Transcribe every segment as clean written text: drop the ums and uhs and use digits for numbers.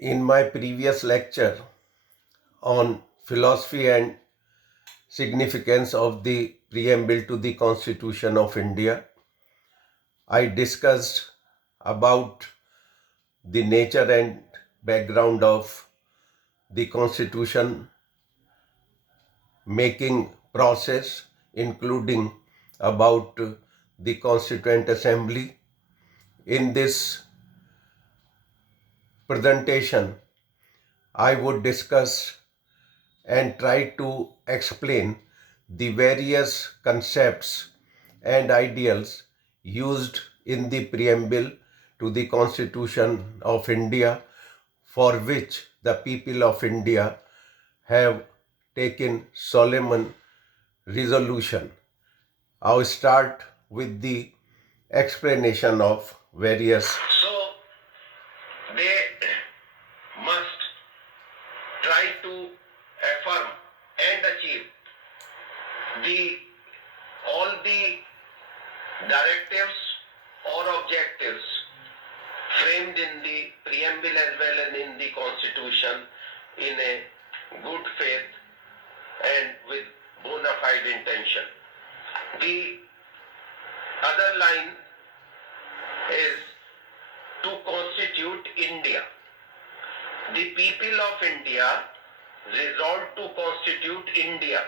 In my previous lecture on philosophy and significance of the preamble to the Constitution of India, I discussed about the nature and background of the Constitution making process, including about the Constituent Assembly. In this presentation, I would discuss and try to explain the various concepts and ideals used in the preamble to the Constitution of India, for which the people of India have taken solemn resolution. I'll start with the explanation of various. So they must try to affirm and achieve all the directives or objectives framed in the preamble as well as in the Constitution in a good faith and with bona fide intention. The other line is to constitute India. The people of India resolved to constitute India.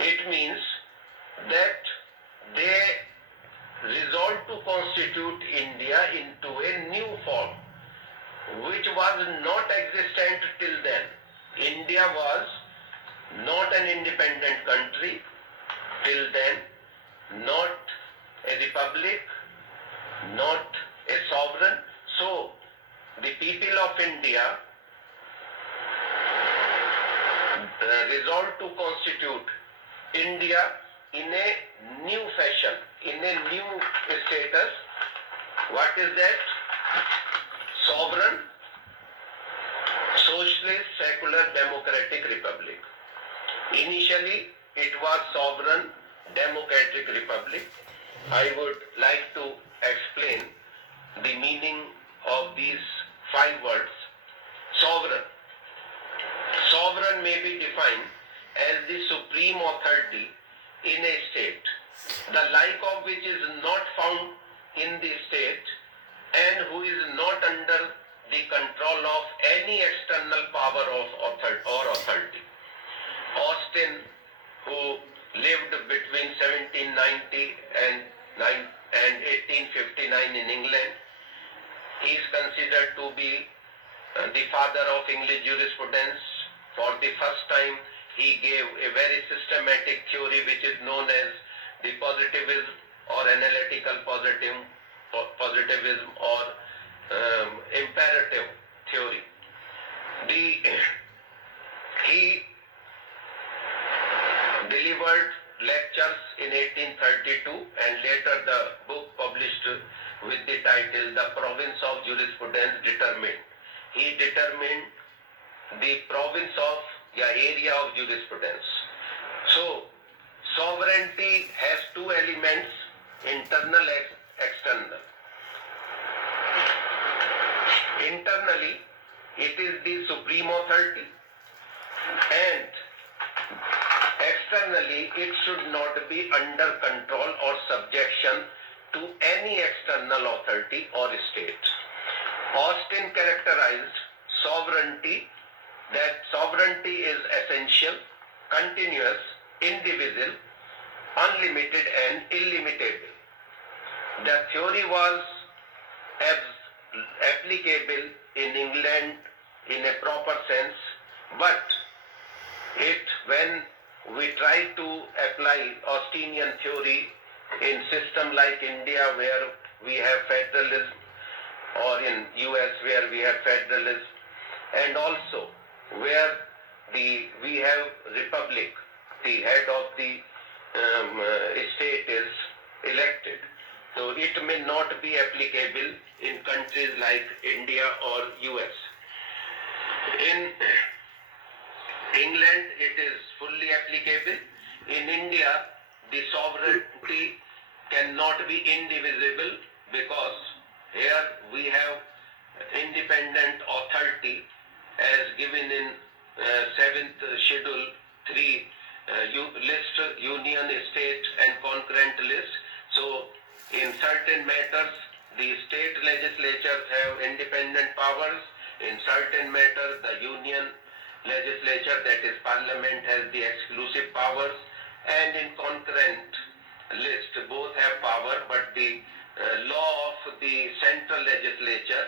It means that they resolved to constitute India into a new form, which was not existent till then. India was not an independent country till then, not a republic, not a sovereign. So, the people of India resolved to constitute India in a new fashion, in a new status. What is that? Sovereign, socialist, secular, democratic republic. Initially, it was sovereign, democratic republic. I would like to explain the meaning of these 5 words. Sovereign. Sovereign may be defined as the supreme authority in a state, the like of which is not found in the state and who is not under the control of any external power or authority. Austin, who lived between 1790 and 1859 in England, he is considered to be the father of English jurisprudence. For the first time, he gave a very systematic theory which is known as the positivism or analytical positivism or imperative theory. He delivered lectures in 1832 and later the book published with the title The Province of Jurisprudence Determined. He determined the province of area of jurisprudence. So, sovereignty has 2 elements, internal and external. Internally, it is the supreme authority, and externally, it should not be under control or subjection to any external authority or state. Austin characterized sovereignty that sovereignty is essential, continuous, indivisible, unlimited and illimitable. The theory was applicable in England in a proper sense, but when we try to apply Austinian theory in system like India where we have federalism, or in US where we have federalism, and also where we have republic, the head of the state is elected. So it may not be applicable in countries like India or US. In England it is fully applicable. In India the sovereignty cannot be indivisible because here we have independent authority as given in 7th Schedule 3 list union, state and concurrent list. So in certain matters the state legislatures have independent powers. In certain matters the union legislature, that is parliament, has the exclusive powers, and in concurrent list both have power, but the law of the central legislature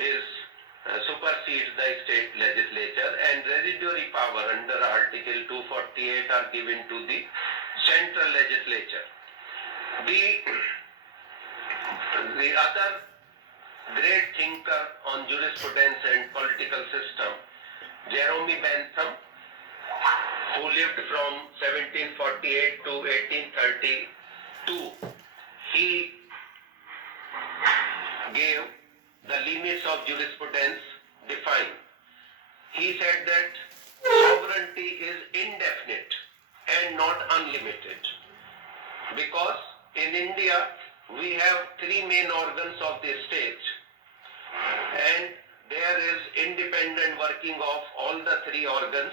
is supersedes the state legislature, and residuary power under Article 248 are given to the central legislature. The other great thinker on jurisprudence and political system, Jeremy Bentham, who lived from 1748 to 1832, he gave the limits of jurisprudence defined. He said that sovereignty is indefinite and not unlimited, because in India we have three main organs of the state, and there is independent working of all the three organs: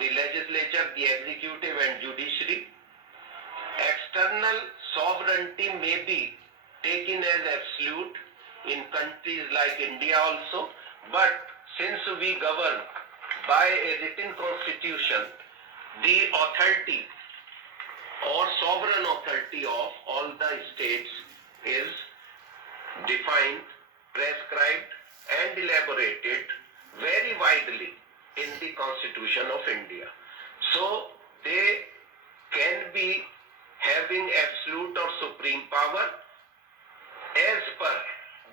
the legislature, the executive and judiciary. External sovereignty may be taken as absolute in countries like India also, but since we govern by a written constitution, the authority or sovereign authority of all the states is defined, prescribed and elaborated very widely in the Constitution of India. So they can be having absolute or supreme power as per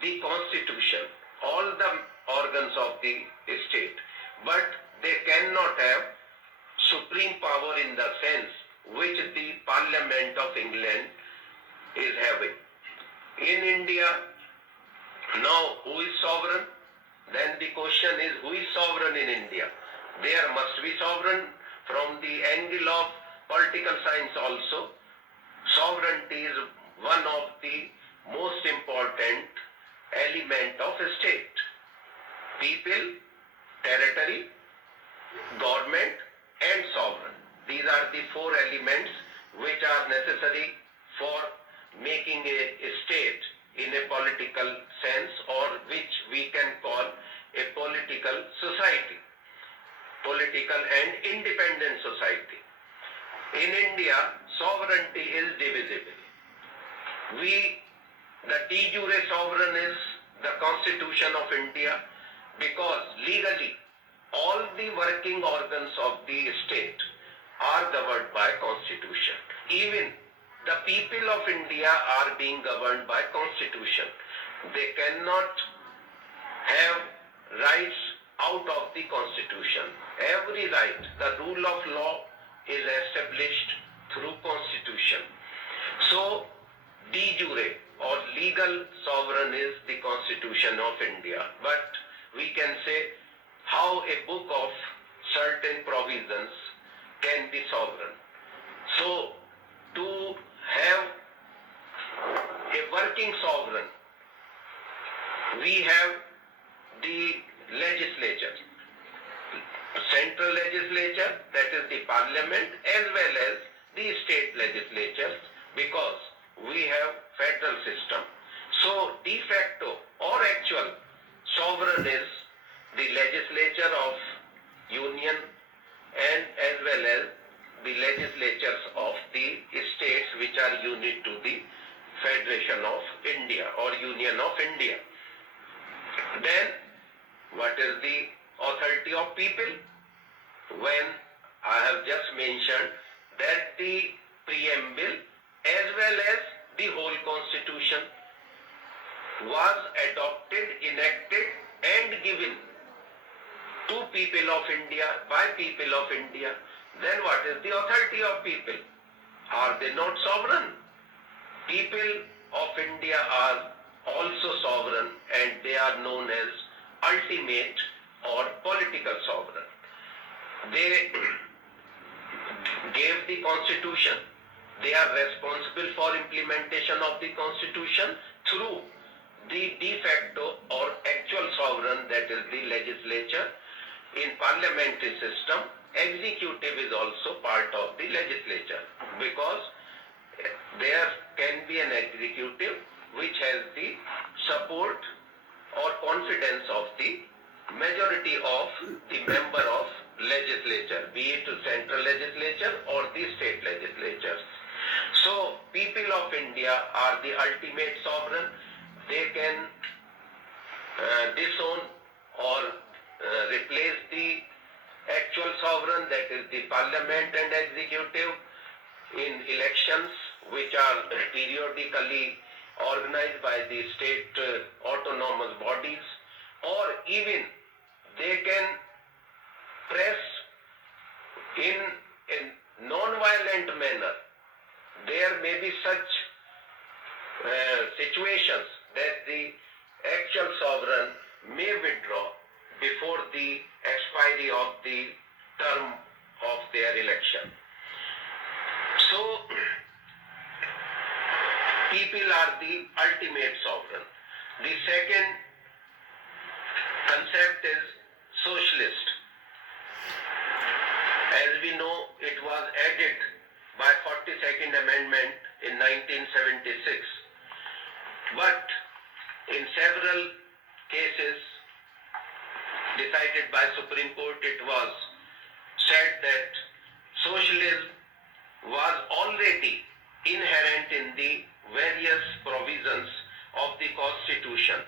the Constitution, all the organs of the state, but they cannot have supreme power in the sense which the Parliament of England is having. In India, now who is sovereign? Then the question is, who is sovereign in India? There must be sovereign from the angle of political science also. Sovereignty is one of the most important element of a state. People, territory, government and sovereign. These are the four elements which are necessary for making a state in a political sense, or which we can call a political society, political and independent society. In India, sovereignty is divisible. The de jure sovereign is the Constitution of India, because legally all the working organs of the state are governed by Constitution. Even the people of India are being governed by Constitution. They cannot have rights out of the Constitution. Every right, the rule of law is established through Constitution. So, de jure or legal sovereign is the Constitution of India. But we can say how a book of certain provisions can be sovereign. So, to have a working sovereign, we have the legislature, central legislature, that is the parliament, as well as the state legislatures, because we have federal system. So de facto or actual sovereign is the legislature of union and as well as the legislatures of the states which are unit to the Federation of India or Union of India. Then what is the authority of people? When I have just mentioned that the preamble as well as the whole constitution was adopted, enacted and given to people of India by people of India, then what is the authority of people? Are they not sovereign? People of India are also sovereign, and they are known as ultimate or political sovereign. They gave the constitution. They are responsible for implementation of the constitution through the de facto or actual parliamentary system, executive is also part of the legislature, because there can be an executive which has the support or confidence of the majority of the member of legislature, be it central legislature or the state legislatures. So people of India are the ultimate sovereign. They can disown or replace the actual sovereign, that is the parliament and executive, in elections which are periodically organized by the state autonomous bodies, or even they can press in a non-violent manner. There may be such situations that the actual sovereign may withdraw before the expiry of the term of their election. So, people are the ultimate sovereign. The second concept is socialist. As we know, it was added by 42nd Amendment in 1976. But in several cases decided by Supreme Court, it was said that socialism was already inherent in the various provisions of the Constitution,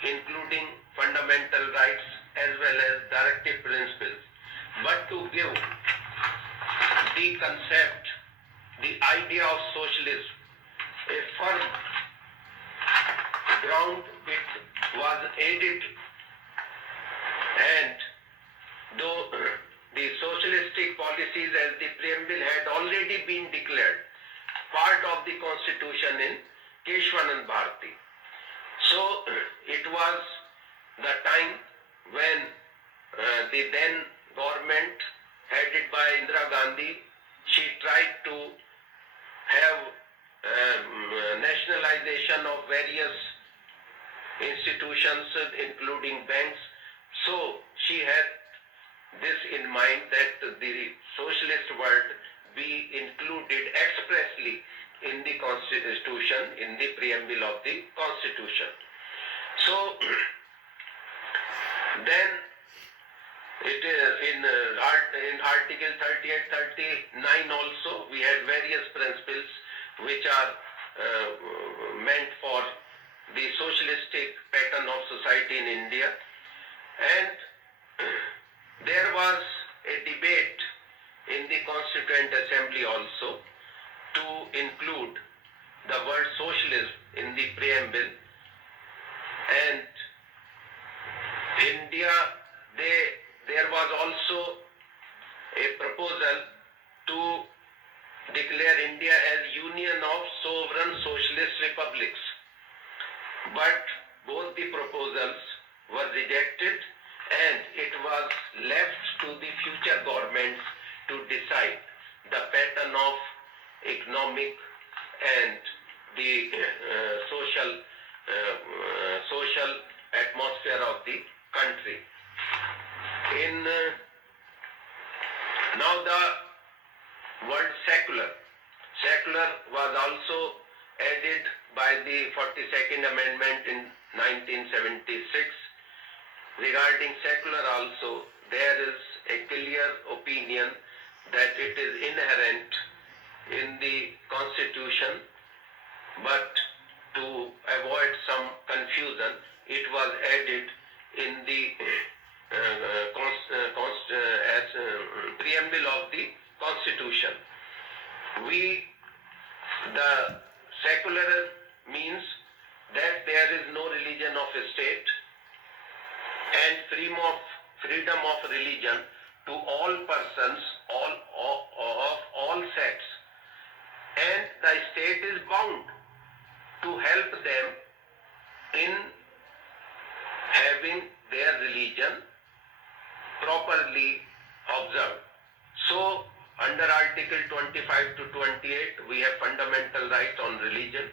including fundamental rights as well as directive principles. But to give the concept, the idea of socialism a firm ground, it was aided, and though the socialistic policies as the preamble had already been declared part of the Constitution in Keshwanand Bharati. So it was the time when the then government headed by Indira Gandhi, she tried to have nationalization of various institutions including banks. So she had this in mind that the socialist word be included expressly in the Constitution, in the preamble of the Constitution. So then it is in Article 38, 39 also we had various principles which are meant for the socialistic pattern of society in India, and there was a debate in the Constituent Assembly also to include the word socialism in the preamble, and India, there was also a proposal to declare India as Union of Sovereign Socialist Republics, but both the proposals were rejected and it was left to the future governments to decide the pattern of economic and the social atmosphere of the country. Now the word secular was also added by the 42nd Amendment in 1976. Regarding secular also, there is a clear opinion that it is inherent in the Constitution, but to avoid some confusion, it was added in the preamble of the Constitution. The secular means that there is no religion of a state and freedom of religion to all persons of all sects, and the state is bound to help them in having their religion properly observed. So under Article 25 to 28 we have fundamental rights on religion.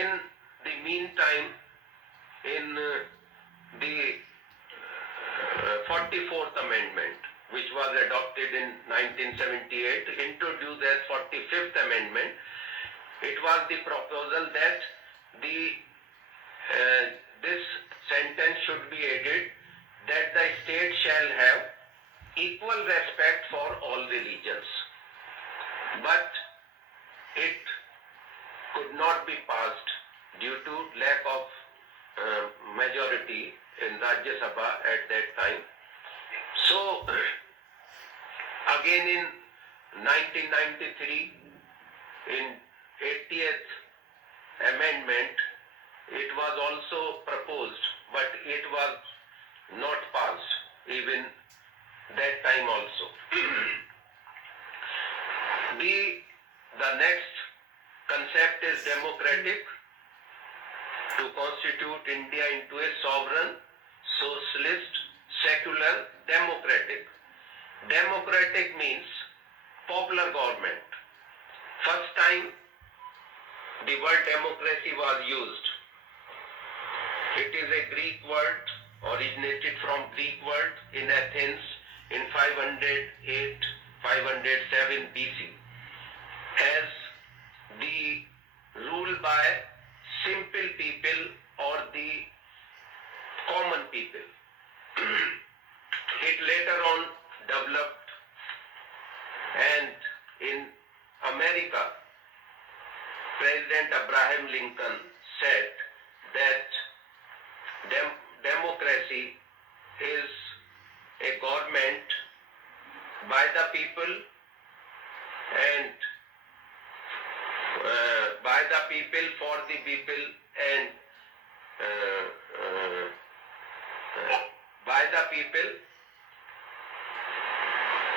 In the meantime, in the 44th Amendment, which was adopted in 1978, introduced as 45th Amendment. It was the proposal that this sentence should be added that the state shall have equal respect for all religions. But it could not be passed due to lack of majority in Rajya Sabha at that time. So again in 1993, in 80th amendment, it was also proposed, but it was not passed even that time also. The next concept is democratic, to constitute India into a sovereign, socialist, secular, democratic. Democratic means popular government. First time the word democracy was used. It is a Greek word, originated from Greek word in Athens in 508-507 BC, as the rule by simple people or the common people. It later on developed, and in America, President Abraham Lincoln said that democracy is a government by the people and by the people, for the people, and by the people,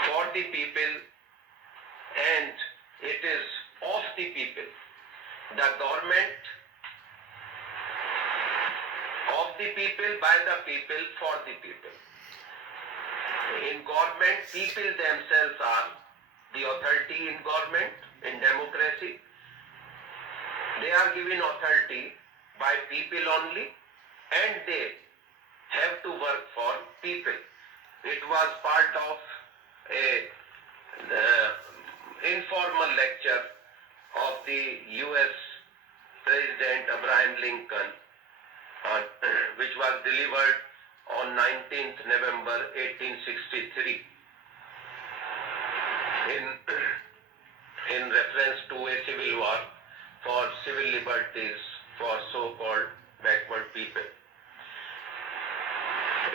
for the people, and it is of the people. The government of the people, by the people, for the people. In government, people themselves are the authority in government. In democracy, they are given authority by people only, and they have to work for people. It was part of the informal lecture of the US President Abraham Lincoln, which was delivered on 19th November 1863 in reference to a civil war for civil liberties for so-called backward people.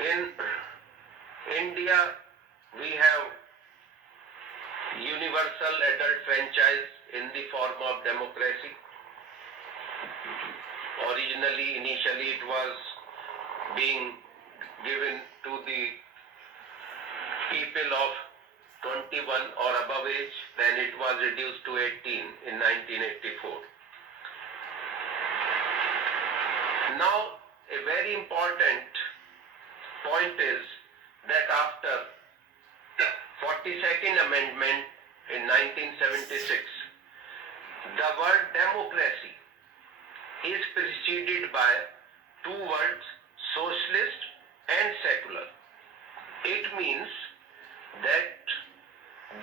In India, we have universal adult franchise in the form of democracy. Initially it was being given to the people of 21 or above age, then it was reduced to 18 in 1984. Now, a very important point is that after 42nd Amendment in 1976, the word democracy is preceded by two words, socialist and secular. It means that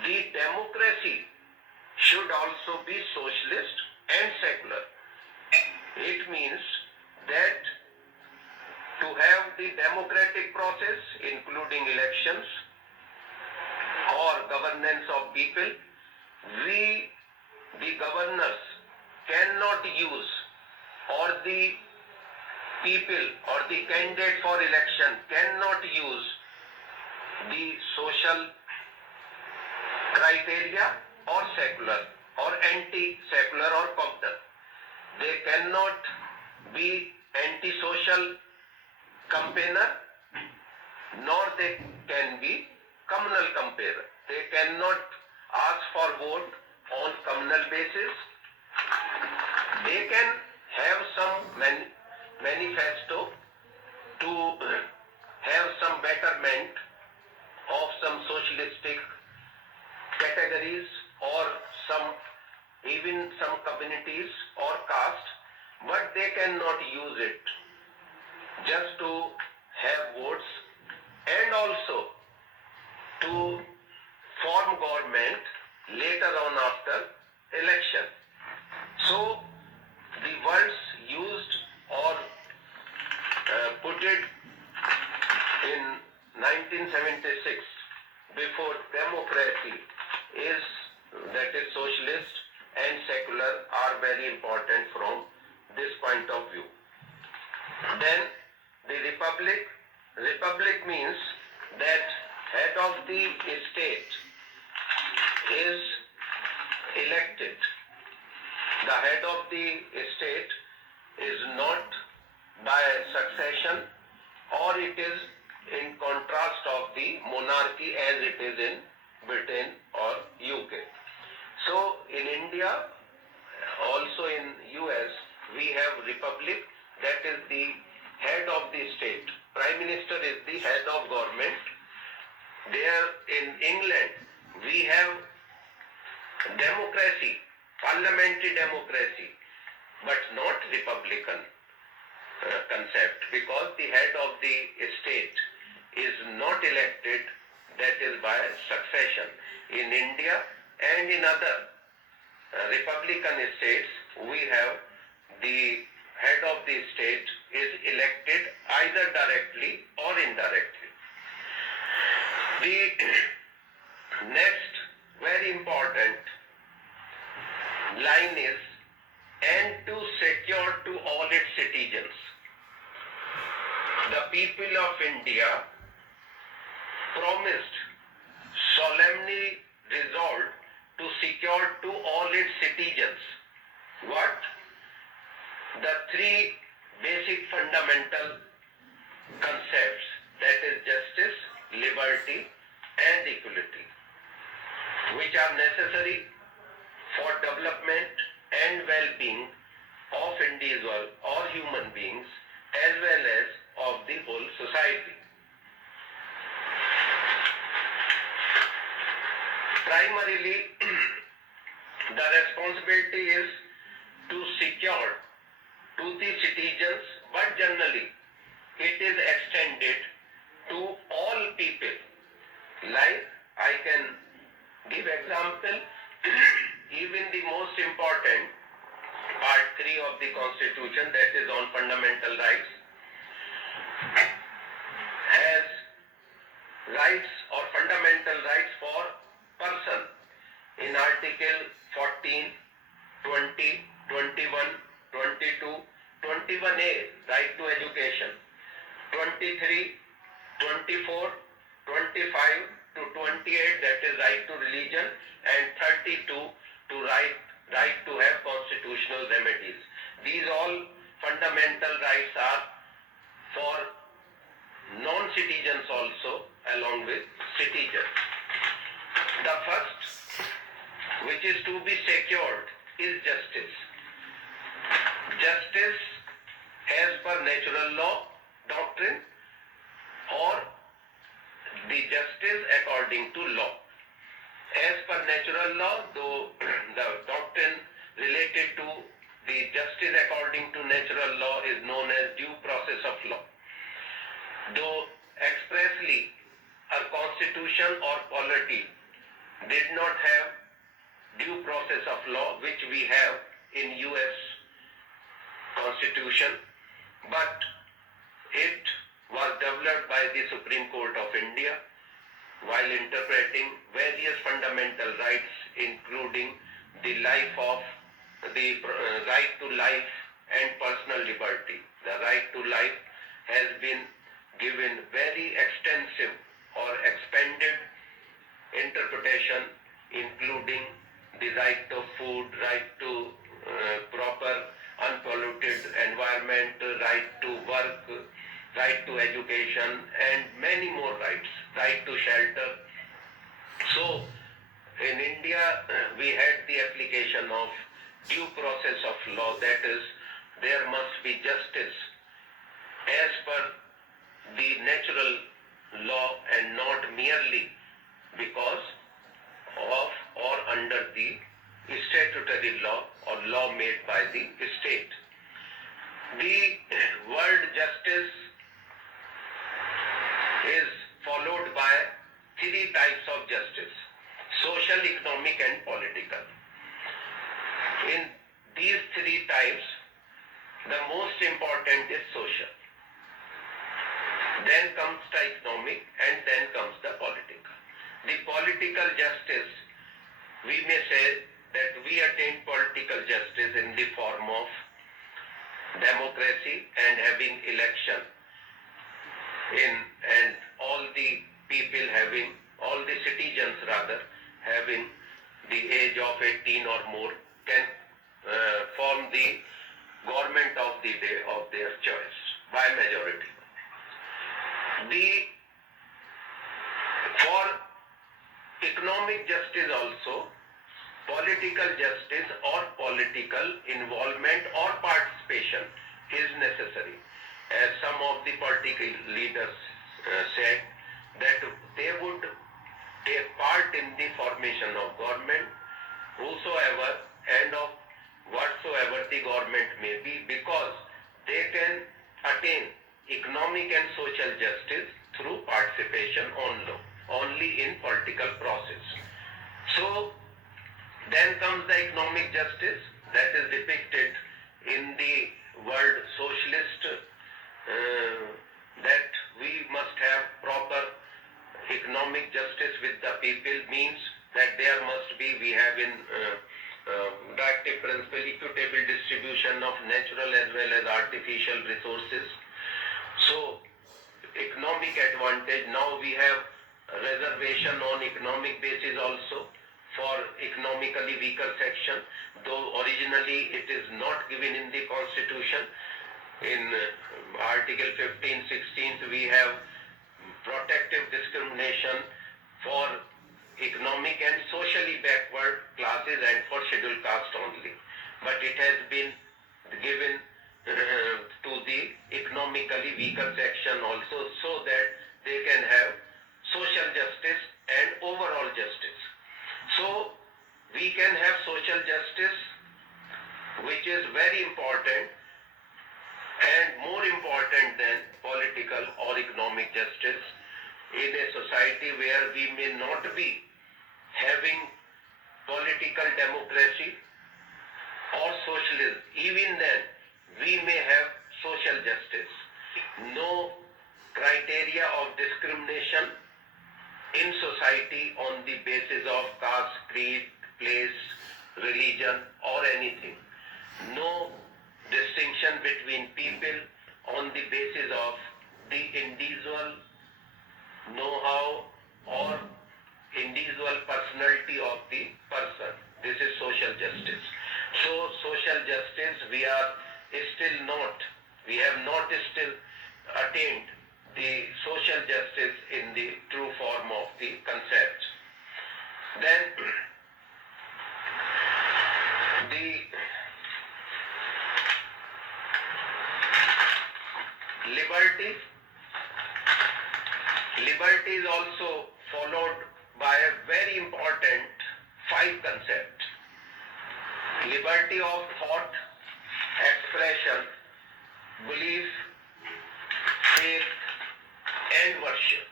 the democracy should also be socialist and secular. It means that to have the democratic process, including elections or governance of people, we, the governors, cannot use, or the people or the candidate for election cannot use the social criteria or secular or anti-secular or communal. They cannot be anti-social campaigner, nor they can be communal campaigner. They cannot ask for vote on communal basis. They can have some manifesto to have some betterment of some socialistic categories or even some communities or caste, but they cannot use it just to have votes and also to form government later on after election. So the words used or put it in 1976 before democracy is, that is socialist and secular, are very important from this point of view. Then the republic means that head of the state is elected. The head of the state is not by succession, or it is in contrast of the monarchy as it is in Britain or UK. So in India, also in US, we have republic, that is the head of the state. Prime Minister is the head of government. There in England, we have democracy, parliamentary democracy, but not republican concept, because the head of the state is not elected, that is by succession. In India and in other republican states, we have the head of the state is elected either directly or indirectly. The next very important line is, and to secure to all its citizens. The people of India promised, solemnly resolved to secure to all its citizens what? The three basic fundamental concepts, that is justice, liberty and equality, which are necessary for development and well-being of individual or human beings as well as of the whole society. Primarily, the responsibility is to secure to the citizens, but generally it is extended to all people. Like, I can give example, even the most important part 3 of the Constitution, that is on fundamental rights, has rights or fundamental rights for person in Article 14, 20, 21, 22, 21A, right to education, 23, 24, 25 to 28, that is right to religion, and 32 to right to have constitutional remedies. These all fundamental rights are for non-citizens also, along with citizens. The first, which is to be secured, is justice. Justice as per natural law doctrine, or the justice according to law. As per natural law, though the doctrine related to the justice according to natural law is known as due process of law. Though expressly our constitution or polity did not have due process of law, which we have in US Constitution, but it was developed by the Supreme Court of India while interpreting various fundamental rights, including the life of the right to life and personal liberty. The right to life has been given very extensive or expanded interpretation, including the right to food, right to proper unpolluted environment, right to work, right to education, and many more rights, right to shelter. So in India, we had the application of due process of law, that is, there must be justice as per the natural law and not merely because of or under the statutory law or law made by the state. The word justice is followed by three types of justice: social, economic and political. In these three types, the most important is social. Then comes the economic and then comes the political. The political justice, we may say that we attain political justice in the form of democracy and having election and all the people having, all the citizens rather, having the age of 18 or more can form the government of the day of their choice by majority. For economic justice also, political justice or political involvement or participation is necessary. As some of the political leaders said that they would take part in the formation of government, whosoever and of whatsoever the government may be, because they can attain economic and social justice through participation only in political process. So then comes the economic justice that is depicted in the word socialist, that we must have proper economic justice with the people, means that there must be, we have in directive principle, equitable distribution of natural as well as artificial resources. So economic advantage, now we have reservation on economic basis also for economically weaker section, though originally it is not given in the constitution. In article 15, 16 we have protective discrimination for economic and socially backward classes and for scheduled caste only, but it has been given to the economically weaker section also, so that they can have social justice and overall justice. So we can have social justice, which is very important and more important than political or economic justice in a society where we may not be having political democracy or socialism. Even then we may have social justice. No criteria of discrimination in society on the basis of caste, creed, place, religion or anything. No distinction between people on the basis of the individual know-how or individual personality of the person. This is social justice. So social justice, we have not still attained the social justice in the true form of the concept. Then the liberty is also followed by a very important 5 concepts. Liberty of thought, expression, belief, faith and worship.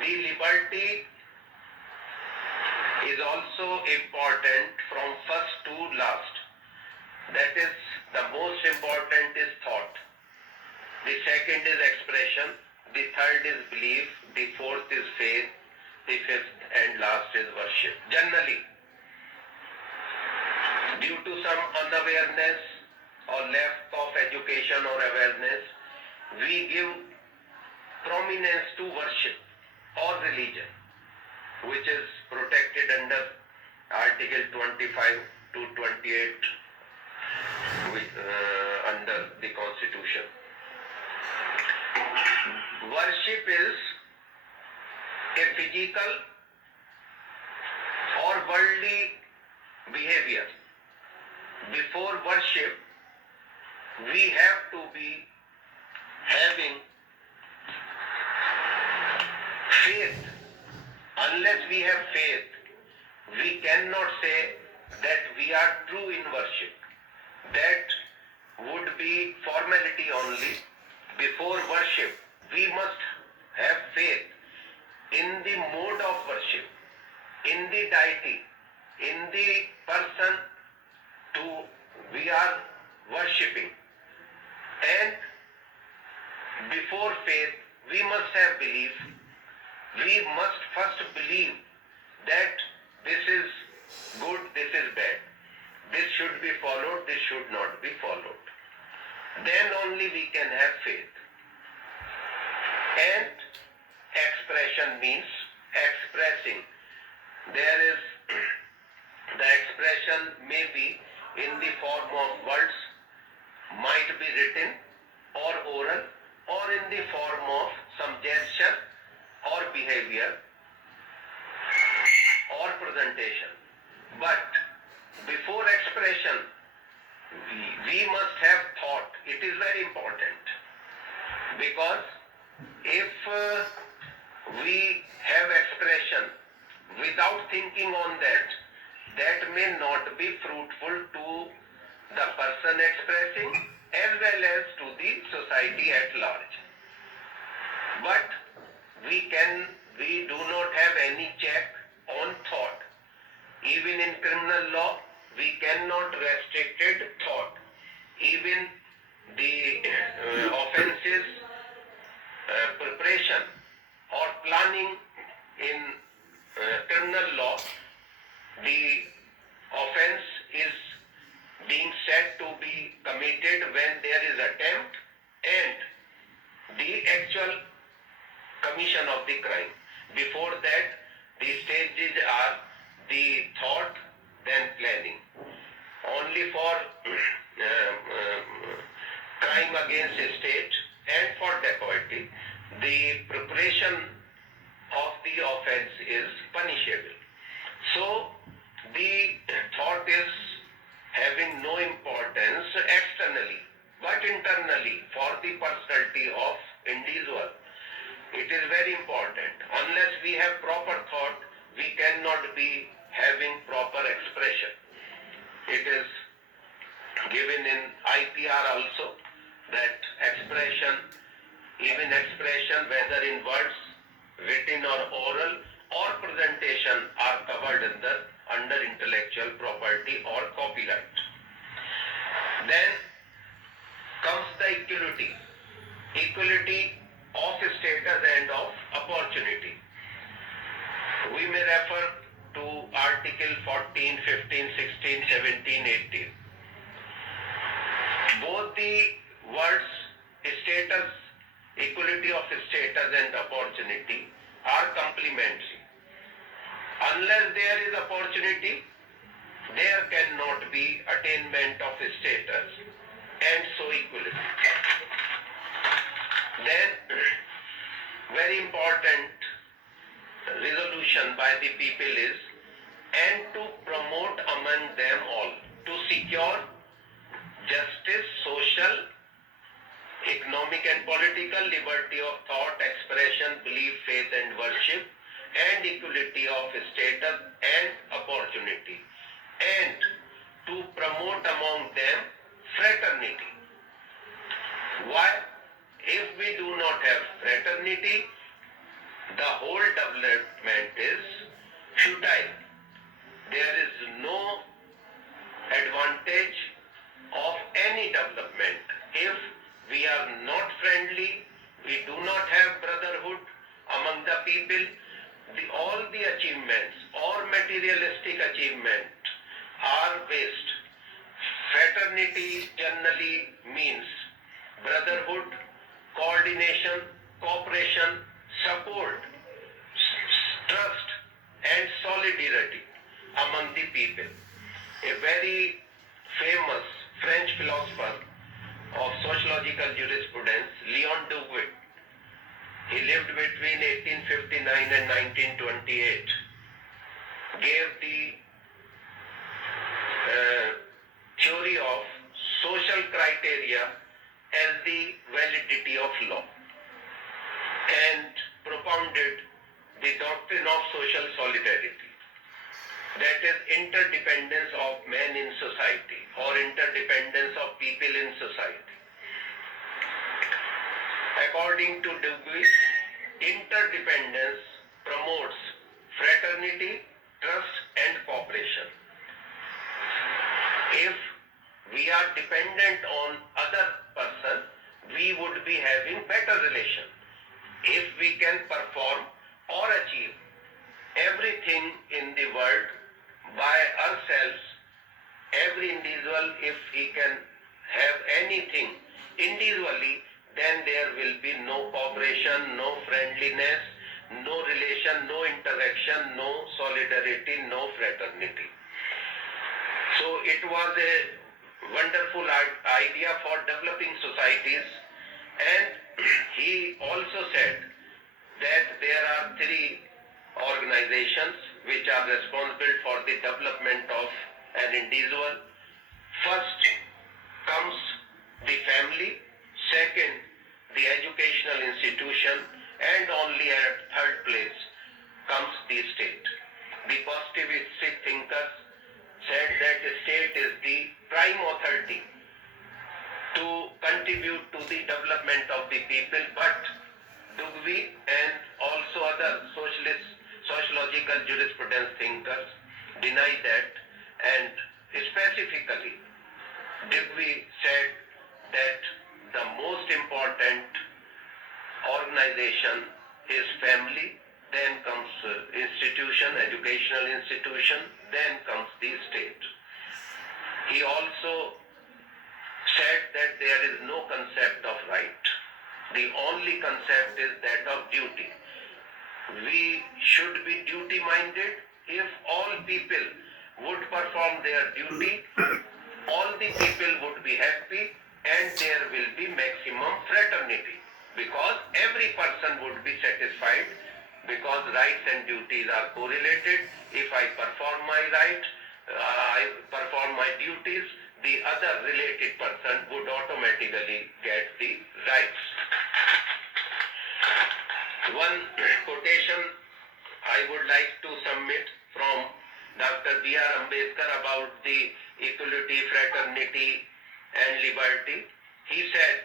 The liberty is also important from first to last. That is, the most important is thought. The second is expression. The third is belief. The fourth is faith. The fifth and last is worship. Generally, due to some unawareness or lack of education or awareness, we give prominence to worship or religion, which is protected under Article 25 to 28 under the Constitution. Worship is a physical or worldly behavior. Before worship, we have to be having faith. Unless we have faith, we cannot say that we are true in worship. That would be formality only. Before worship, we must have faith in the mode of worship, in the deity, in the person to we are worshipping. And before faith, we must have belief. We must first believe that this is good, this is bad. This should be followed, this should not be followed. Then only we can have faith. And expression means expressing. There is the expression may be in the form of words, might be written or oral, or in the form of some gesture or behavior or presentation. But before expression, we must have thought. It is very important, because if we have expression without thinking on that, that may not be fruitful to the person expressing as well as to the society at large. But we do not have any check on thought. Even in criminal law, we cannot restrict thought. Even the offenses, preparation or planning in criminal law, the offense is being said to be committed when there is attempt and the actual commission of the crime. Before that, the stages are the thought, then planning. Only for crime against the state and for dacoity, the preparation of the offense is punishable. So the thought is having no importance externally, but internally for the personality of individual, it is very important. Unless we have proper thought, we cannot be having proper expression. It is given in IPR also that expression, even expression whether in words, written or oral or presentation, are covered under intellectual property or copyright. Then comes the equality of status and of opportunity. We may refer to Article 14, 15, 16, 17, 18. Both the words status, equality of status and opportunity are complementary. Unless there is opportunity, there cannot be attainment of status and so equality. Then, very important resolution by the people is, and to promote among them all, to secure justice, social, economic and political liberty of thought, expression, belief, faith and worship, and equality of status and opportunity, and to promote among them fraternity. Why? If we do not have fraternity, the whole development is futile. There is no advantage of any development. If we are not friendly, we do not have brotherhood among the people, all the achievements or materialistic achievement are waste. Fraternity generally means brotherhood, coordination, cooperation, support, trust and solidarity among the people. A very famous French philosopher of sociological jurisprudence, Leon Dewey, he lived between 1859 and 1928, gave the theory of social criteria as the validity of law and propounded the doctrine of social solidarity, that is interdependence of men in society or interdependence of people in society. According to Dewey, interdependence promotes fraternity, trust and cooperation. If we are dependent on other person, we would be having better relation. If we can perform or achieve everything in the world by ourselves, every individual, if he can have anything individually, then there will be no cooperation, no friendliness, no relation, no interaction, no solidarity, no fraternity. So it was a wonderful idea for developing societies, and he also said that there are three organizations which are responsible for the development of an individual. First comes the family, second the educational institution, and only at third place comes the state. The positivistic thinkers said that the state is the prime authority to contribute to the development of the people, but Dewey and also other sociological jurisprudence thinkers deny that, and specifically Dewey said that the most important organization is family, then comes institution, educational institution, then comes the state. He also said that there is no concept of right. The only concept is that of duty. We should be duty-minded. If all people would perform their duty, all the people would be happy and there will be maximum fraternity, because every person would be satisfied, because rights and duties are correlated. If I perform my right, I perform my duties, the other related person would automatically get the rights. One quotation I would like to submit from Dr. B.R. Ambedkar about the equality, fraternity and liberty. He said,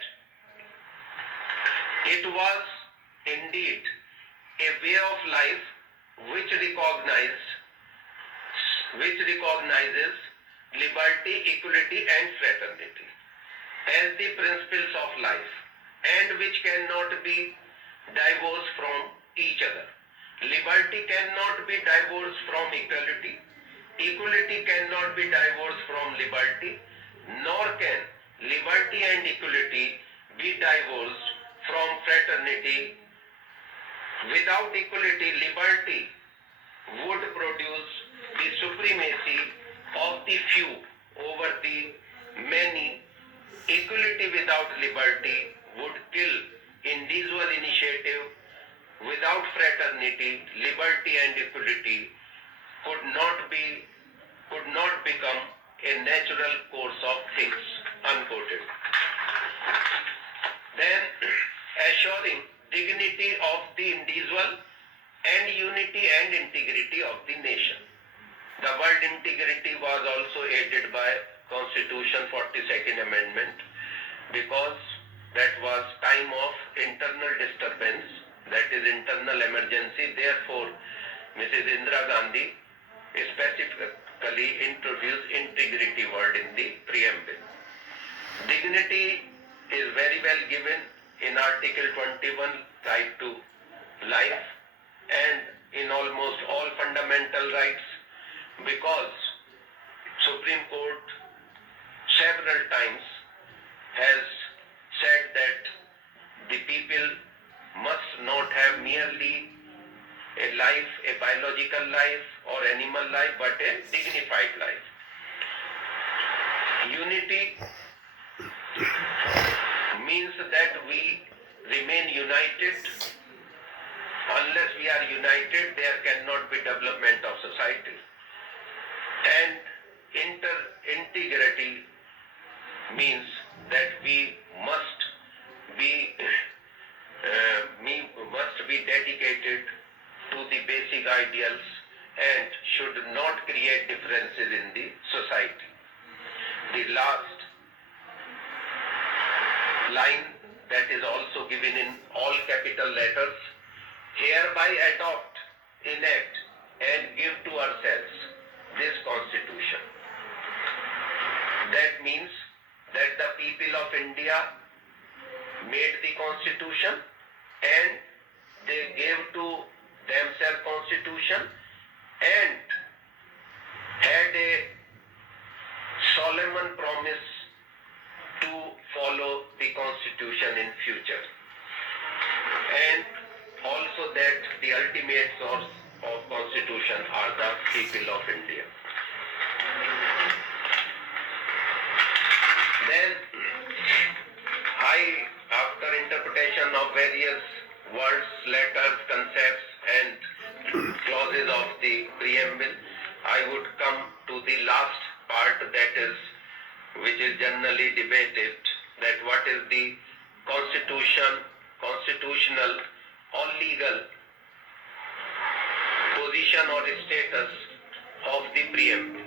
"It was indeed a way of life which recognizes liberty, equality and fraternity as the principles of life, and which cannot be divorced from each other. Liberty cannot be divorced from equality. Equality cannot be divorced from liberty, nor can liberty and equality be divorced from fraternity. Without equality, liberty would produce the supremacy of the few over the many. Equality without liberty would kill individual initiative. Without fraternity, liberty and equality could not become a natural course of things." Unquoted. Then, assuring dignity of the individual and unity and integrity of the nation. The word integrity was also aided by Constitution 42nd Amendment, because that was time of internal disturbance, that is internal emergency. Therefore, Mrs. Indira Gandhi specifically introduced integrity word in the preamble. Dignity is very well given in Article 21, right to life, and in almost all fundamental rights, because Supreme Court several times has said that the people must not have merely a life, a biological life or animal life, but a dignified life. Unity means that we remain united. Unless we are united, there cannot be development of society. And integrity means that we must be dedicated to the basic ideals and should not create differences in the society. The last line that is also given in all capital letters, hereby adopt, enact, and give to ourselves this Constitution. That means that the people of India made the Constitution and they gave to themselves Constitution and had a solemn promise to follow the Constitution in future, and also that the ultimate source of Constitution are the people of India. Then after interpretation of various words, letters, concepts and clauses of the preamble, I would come to the last part, that is, which is generally debated, that what is the constitutional or legal position or status of the preamble.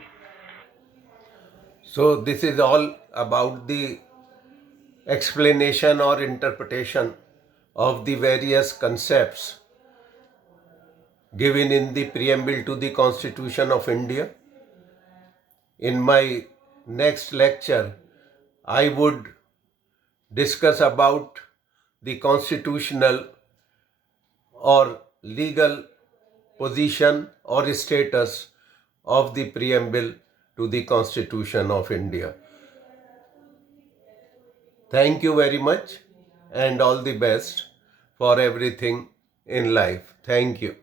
So this is all about the explanation or interpretation of the various concepts given in the preamble to the Constitution of India. In my next lecture, I would discuss about the constitutional or legal position or status of the preamble to the Constitution of India. Thank you very much and all the best for everything in life. Thank you.